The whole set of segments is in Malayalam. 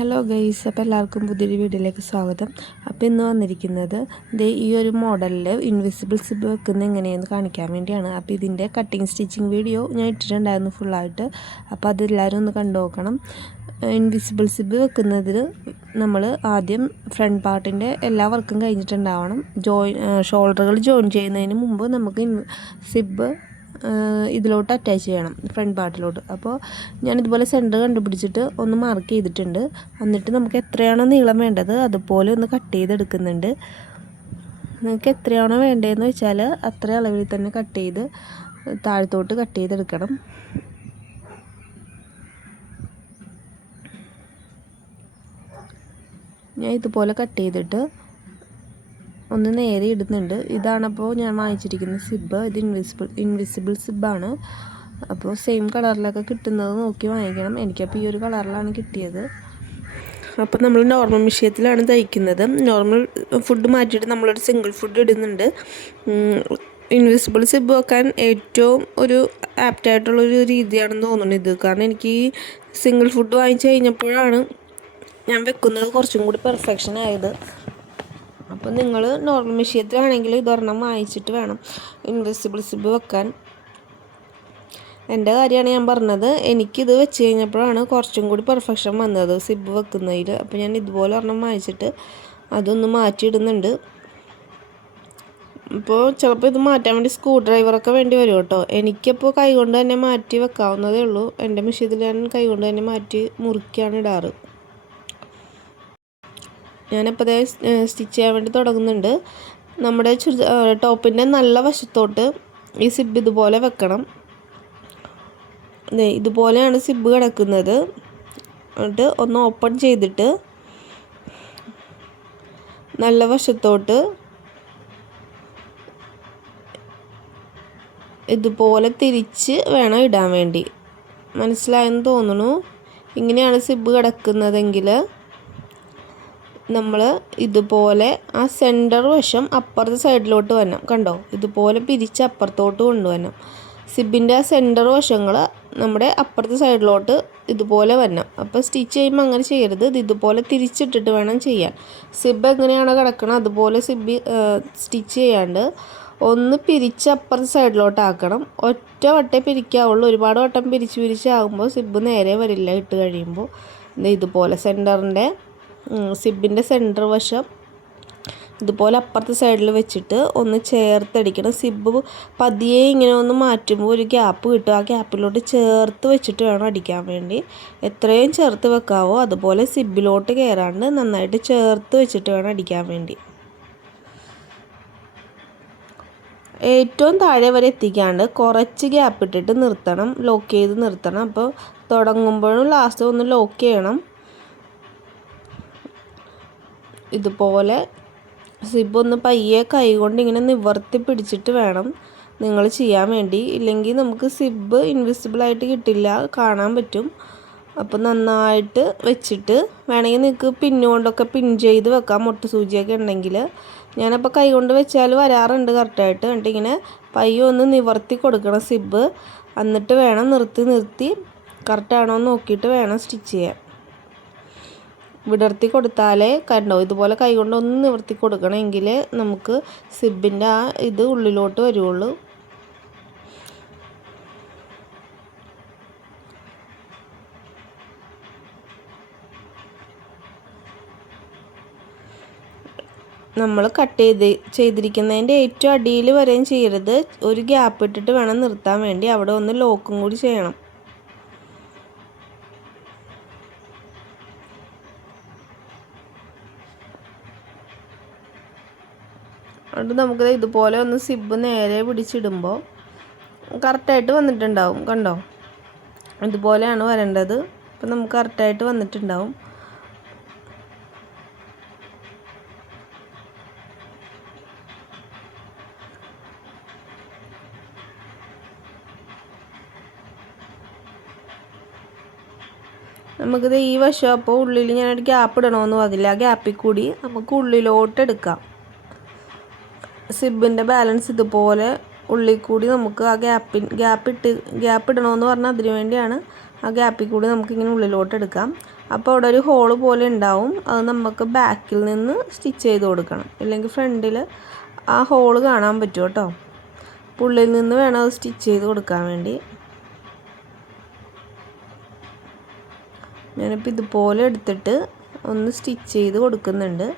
ഹലോ ഗൈസ്, അപ്പോൾ എല്ലാവർക്കും പുതിയൊരു വീഡിയോയിലേക്ക് സ്വാഗതം. അപ്പോൾ ഇന്ന് വന്നിരിക്കുന്നത് ഈ ഒരു മോഡലിൽ ഇൻവിസിബിൾ സിബ് വെക്കുന്നത് എങ്ങനെയെന്ന് കാണിക്കാൻ വേണ്ടിയാണ്. അപ്പോൾ ഇതിൻ്റെ കട്ടിങ് സ്റ്റിച്ചിങ് വീഡിയോ ഞാൻ ഇട്ടിട്ടുണ്ടായിരുന്നു ഫുള്ളായിട്ട്. അപ്പോൾ അതെല്ലാവരും ഒന്ന് കണ്ടു നോക്കണം. ഇൻവിസിബിൾ സിബ് വെക്കുന്നതിൽ നമ്മൾ ആദ്യം ഫ്രണ്ട് പാർട്ടിൻ്റെ എല്ലാ വർക്കും കഴിഞ്ഞിട്ടുണ്ടാവണം. ഷോൾഡറുകൾ ജോയിൻ ചെയ്യുന്നതിന് മുമ്പ് നമുക്ക് സിബ് ഇതിലോട്ട് അറ്റാച്ച് ചെയ്യണം, ഫ്രണ്ട് പാർട്ടിലോട്ട്. അപ്പോൾ ഞാനിതുപോലെ സെൻറ്റർ കണ്ടുപിടിച്ചിട്ട് ഒന്ന് മാർക്ക് ചെയ്തിട്ടുണ്ട്. എന്നിട്ട് നമുക്ക് എത്രയാണോ നീളം വേണ്ടത് അതുപോലെ ഒന്ന് കട്ട് ചെയ്തെടുക്കുന്നുണ്ട്. നിങ്ങൾക്ക് എത്രയാണോ വേണ്ടതെന്ന് വെച്ചാൽ അത്ര അളവിൽ തന്നെ കട്ട് ചെയ്ത് താഴത്തോട്ട് കട്ട് ചെയ്തെടുക്കണം. ഞാൻ ഇതുപോലെ കട്ട് ചെയ്തിട്ട് ഒന്ന് നേരെ ഇടുന്നുണ്ട്. ഇതാണപ്പോൾ ഞാൻ വാങ്ങിച്ചിരിക്കുന്ന സിബ്. ഇത് ഇൻവിസിബിൾ സിബാണ്. അപ്പോൾ സെയിം കളറിലൊക്കെ കിട്ടുന്നത് നോക്കി വാങ്ങിക്കണം. എനിക്കപ്പോൾ ഈ ഒരു കളറിലാണ് കിട്ടിയത്. അപ്പോൾ നമ്മൾ നോർമൽ മെഷീനിലാണ് തയ്ക്കുന്നത്. നോർമൽ ഫുഡ് മാറ്റിയിട്ട് നമ്മളൊരു സിംഗിൾ ഫുഡ് ഇടുന്നുണ്ട്. ഇൻവിസിബിൾ സിബ് വെക്കാൻ ഏറ്റവും ഒരു ആപ്റ്റായിട്ടുള്ളൊരു രീതിയാണെന്ന് തോന്നുന്നു ഇത്. കാരണം എനിക്ക് ഈ സിംഗിൾ ഫുഡ് വാങ്ങിച്ച് കഴിഞ്ഞപ്പോഴാണ് ഞാൻ വെക്കുന്നത് കുറച്ചും കൂടി പെർഫെക്ഷൻ ആയത്. അപ്പോൾ നിങ്ങൾ നോർമൽ മെഷീനിലാണെങ്കിൽ ഇതൊരെണ്ണം വാങ്ങിച്ചിട്ട് വേണം ഇൻവിസിബിൾ സിബ് വെക്കാൻ. എൻ്റെ കാര്യമാണ് ഞാൻ പറഞ്ഞത്. എനിക്കിത് വെച്ച് കഴിഞ്ഞപ്പോഴാണ് കുറച്ചും കൂടി പെർഫെക്ഷൻ വന്നത് സിബ് വെക്കുന്നതിൽ. അപ്പോൾ ഞാൻ ഇതുപോലെ ഒരെണ്ണം വാങ്ങിച്ചിട്ട് അതൊന്ന് മാറ്റിയിടുന്നുണ്ട്. ഇപ്പോൾ ചിലപ്പോൾ ഇത് മാറ്റാൻ വേണ്ടി സ്ക്രൂ ഡ്രൈവറൊക്കെ വേണ്ടി വരും കേട്ടോ. എനിക്കപ്പോൾ കൈകൊണ്ട് തന്നെ മാറ്റി വെക്കാവുന്നതേ ഉള്ളൂ. എൻ്റെ മെഷീനിൽ ഞാൻ കൈകൊണ്ട് തന്നെ മാറ്റി മുറുക്കിയാണ് ഇടാറ്. ഞാനിപ്പോൾ അതേ സ്റ്റിച്ച് ചെയ്യാൻ വേണ്ടി തുടങ്ങുന്നുണ്ട്. നമ്മുടെ ടോപ്പിൻ്റെ നല്ല വശത്തോട്ട് ഈ സിബ് ഇതുപോലെ വെക്കണം. ഇതുപോലെയാണ് സിബ് കിടക്കുന്നത്. എന്നിട്ട് ഒന്ന് ഓപ്പൺ ചെയ്തിട്ട് നല്ല വശത്തോട്ട് ഇതുപോലെ തിരിച്ച് വേണം ഇടാൻ വേണ്ടി. മനസ്സിലായെന്ന് തോന്നുന്നു. ഇങ്ങനെയാണ് സിബ് കിടക്കുന്നതെങ്കിൽ നമ്മൾ ഇതുപോലെ ആ സെൻറ്റർ വശം അപ്പുറത്തെ സൈഡിലോട്ട് വരണം. കണ്ടോ, ഇതുപോലെ പിരിച്ച് അപ്പുറത്തോട്ട് കൊണ്ടുവരണം. സിബിൻ്റെ ആ സെൻറ്റർ വശങ്ങൾ നമ്മുടെ അപ്പുറത്തെ സൈഡിലോട്ട് ഇതുപോലെ വരണം. അപ്പോൾ സ്റ്റിച്ച് ചെയ്യുമ്പോൾ അങ്ങനെ ചെയ്യരുത്. ഇതുപോലെ തിരിച്ചിട്ടിട്ട് വേണം ചെയ്യാൻ. സിബ് എങ്ങനെയാണോ കിടക്കണം അതുപോലെ സിബ് സ്റ്റിച്ച് ചെയ്യാണ്ട് ഒന്ന് പിരിച്ച് അപ്പുറത്തെ സൈഡിലോട്ട് ആക്കണം. ഒറ്റ വട്ടേ പിരിക്കാവുള്ളൂ. ഒരുപാട് വട്ടം പിരിച്ചാകുമ്പോൾ സിബ് നേരെ വരില്ല. ഇട്ട് കഴിയുമ്പോൾ ഇതുപോലെ സെൻറ്ററിൻ്റെ സിബിൻ്റെ സെൻറ്റർ വശം ഇതുപോലെ അപ്പുറത്തെ സൈഡിൽ വെച്ചിട്ട് ഒന്ന് ചേർത്തടിക്കണം. സിബ് പതിയെ ഇങ്ങനെ ഒന്ന് മാറ്റുമ്പോൾ ഒരു ഗ്യാപ്പ് കിട്ടും. ആ ഗ്യാപ്പിലോട്ട് ചേർത്ത് വെച്ചിട്ട് വേണം അടിക്കാൻ വേണ്ടി. എത്രയും ചേർത്ത് വെക്കാവോ അതുപോലെ സിബിലോട്ട് കയറാണ്ട് നന്നായിട്ട് ചേർത്ത് വെച്ചിട്ട് വേണം അടിക്കാൻ വേണ്ടി. ഏറ്റവും താഴെ വരെ എത്തിക്കാണ്ട് കുറച്ച് ഗ്യാപ്പ് ഇട്ടിട്ട് നിർത്തണം, ലോക്ക് ചെയ്ത് നിർത്തണം. അപ്പോൾ തുടങ്ങുമ്പോഴും ലാസ്റ്റ് ഒന്ന് ലോക്ക് ചെയ്യണം. ഇതുപോലെ സിബ് ഒന്ന് പയ്യെ കൈ കൊണ്ട് ഇങ്ങനെ നിവർത്തി പിടിച്ചിട്ട് വേണം നിങ്ങൾ ചെയ്യാൻ വേണ്ടി. ഇല്ലെങ്കിൽ നമുക്ക് സിബ് ഇൻവിസിബിളായിട്ട് കിട്ടില്ല, കാണാൻ പറ്റും. അപ്പോൾ നന്നായിട്ട് വെച്ചിട്ട് വേണമെങ്കിൽ നിങ്ങൾക്ക് പിന്നുകൊണ്ടൊക്കെ പിൻ ചെയ്ത് വെക്കാം, മുട്ട് സൂചിയൊക്കെ ഉണ്ടെങ്കിൽ. ഞാനപ്പോൾ കൈ കൊണ്ട് വെച്ചാൽ വരാറുണ്ട് കറക്റ്റായിട്ട്. എന്നിട്ട് ഇങ്ങനെ പയ്യെ ഒന്ന് നിവർത്തി കൊടുക്കണം സിബ്. എന്നിട്ട് വേണം നിർത്തി കറക്റ്റാണോ എന്ന് നോക്കിയിട്ട് വേണം സ്റ്റിച്ച് ചെയ്യാൻ. വിടർത്തി കൊടുത്താലേ കണ്ടോ, ഇതുപോലെ കൈകൊണ്ട് ഒന്ന് നിവർത്തി കൊടുക്കണമെങ്കിൽ നമുക്ക് സിബിൻ്റെ ആ ഇത് ഉള്ളിലോട്ട് വരുള്ളൂ. നമ്മൾ കട്ട് ചെയ്തിരിക്കുന്നതിൻ്റെ ഏറ്റവും അടിയിൽ വരെയും ചെയ്യരുത്. ഒരു ഗ്യാപ്പ് ഇട്ടിട്ട് വേണം നിർത്താൻ വേണ്ടി. അവിടെ ഒന്ന് ലോക്കും കൂടി ചെയ്യണം. അതുകൊണ്ട് നമുക്ക് ഇതുപോലെ ഒന്ന് സിബ് നേരെ പിടിച്ചിടുമ്പോൾ കറക്റ്റായിട്ട് വന്നിട്ടുണ്ടാവും. കണ്ടോ, ഇതുപോലെയാണ് വരേണ്ടത്. അപ്പം നമുക്ക് കറക്റ്റായിട്ട് വന്നിട്ടുണ്ടാവും. നമുക്കിത് ഈ വശം അപ്പോൾ ഉള്ളിൽ ഞാനൊരു ഗ്യാപ്പ് ഇടണമെന്ന് പറഞ്ഞില്ല. ആ ഗ്യാപ്പിൽ കൂടി നമുക്ക് ഉള്ളിലോട്ട് എടുക്കാം. സിബിൻ്റെ ബാലൻസ് ഇതുപോലെ ഉള്ളിൽ കൂടി നമുക്ക് ആ ഗ്യാപ്പ് ഇടണമെന്ന് പറഞ്ഞാൽ അതിന് വേണ്ടിയാണ്. ആ ഗ്യാപ്പിൽ കൂടി നമുക്കിങ്ങനെ ഉള്ളിലോട്ട് എടുക്കാം. അപ്പോൾ അവിടെ ഒരു ഹോള് പോലെ ഉണ്ടാവും. അത് നമുക്ക് ബാക്കിൽ നിന്ന് സ്റ്റിച്ച് ചെയ്ത് കൊടുക്കണം, ഇല്ലെങ്കിൽ ഫ്രണ്ടിൽ ആ ഹോള് കാണാൻ പറ്റും കേട്ടോ. ഉള്ളിൽ നിന്ന് വേണം അത് സ്റ്റിച്ച് ചെയ്ത് കൊടുക്കാൻ വേണ്ടി. ഞാനിപ്പോൾ ഇതുപോലെ എടുത്തിട്ട് ഒന്ന് സ്റ്റിച്ച് ചെയ്ത് കൊടുക്കുന്നുണ്ട്.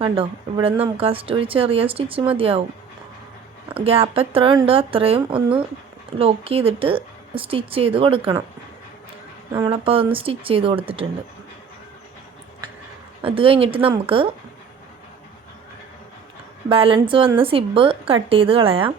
കണ്ടോ, ഇവിടെ നമുക്ക് ആ ഒരു ചെറിയ സ്റ്റിച്ച് മതിയാവും. ഗ്യാപ്പ് എത്ര ഉണ്ട് അത്രയും ഒന്ന് ലോക്ക് ചെയ്തിട്ട് സ്റ്റിച്ച് ചെയ്ത് കൊടുക്കണം. നമ്മളപ്പോൾ അതൊന്ന് സ്റ്റിച്ച് ചെയ്ത് കൊടുത്തിട്ടുണ്ട്. അത് കഴിഞ്ഞിട്ട് നമുക്ക് ബാലൻസ് വന്ന സിബ് കട്ട് ചെയ്ത് കളയാം.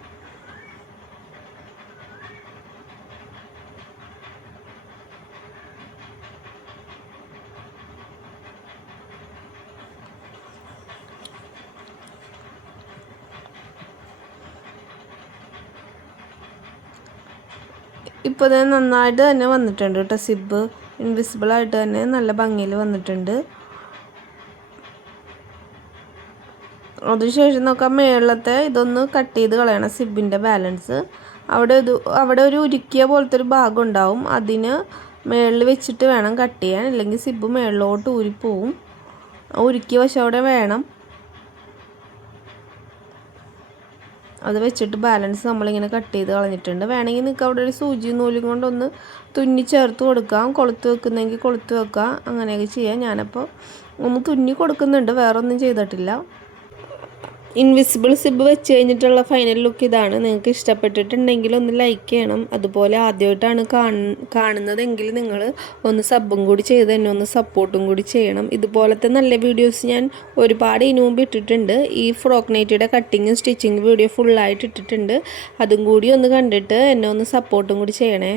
ഇപ്പോൾ ഇത് നന്നായിട്ട് തന്നെ വന്നിട്ടുണ്ട് കേട്ടോ. സിബ് ഇൻവിസിബിളായിട്ട് തന്നെ നല്ല ഭംഗിയിൽ വന്നിട്ടുണ്ട്. അതിനുശേഷം നോക്കാം, മേളത്തെ ഇതൊന്ന് കട്ട് ചെയ്ത് കളയണം. സിബിൻ്റെ ബാലൻസ് അവിടെ ഒരു ഉരുക്കിയ പോലത്തെ ഒരു ഭാഗം ഉണ്ടാവും. അതിന് മേളിൽ വെച്ചിട്ട് വേണം കട്ട് ചെയ്യാൻ, അല്ലെങ്കിൽ സിബ് മേളിലോട്ട് ഊരിപ്പോവും. ഉരുക്കിയ വശം അവിടെ വേണം. അത് വെച്ചിട്ട് ബാലൻസ് നമ്മളിങ്ങനെ കട്ട് ചെയ്ത് കളഞ്ഞിട്ടുണ്ട്. വേണമെങ്കിൽ നിങ്ങൾക്ക് അവിടെ ഒരു സൂചി നൂലും കൊണ്ടൊന്ന് തുന്നി ചേർത്ത് കൊടുക്കാം. കൊളുത്ത് വെക്കുന്നെങ്കിൽ കൊളുത്ത് വെക്കാം, അങ്ങനെയൊക്കെ ചെയ്യാം. ഞാനപ്പോൾ ഒന്ന് തുന്നി കൊടുക്കുന്നുണ്ട്, വേറെ ഒന്നും ചെയ്തിട്ടില്ല. ഇൻവിസിബിൾ സിബ് വെച്ച് കഴിഞ്ഞിട്ടുള്ള ഫൈനൽ ലുക്ക് ഇതാണ്. നിങ്ങൾക്ക് ഇഷ്ടപ്പെട്ടിട്ടുണ്ടെങ്കിൽ ഒന്ന് ലൈക്ക് ചെയ്യണം. അതുപോലെ ആദ്യമായിട്ടാണ് കാണുന്നതെങ്കിൽ നിങ്ങൾ ഒന്ന് സബും കൂടി ചെയ്ത് തന്നെ ഒന്ന് സപ്പോർട്ടും കൂടി ചെയ്യണം. ഇതുപോലത്തെ നല്ല വീഡിയോസ് ഞാൻ ഒരുപാട് ഇതിനു മുമ്പ് ഇട്ടിട്ടുണ്ട്. ഈ ഫ്രോക്ക് നൈറ്റിയുടെ കട്ടിങ്ങും സ്റ്റിച്ചിങ് വീഡിയോ ഫുള്ളായിട്ട് ഇട്ടിട്ടുണ്ട്. അതും കൂടി ഒന്ന് കണ്ടിട്ട് എന്നെ ഒന്ന് സപ്പോർട്ടും കൂടി ചെയ്യണേ.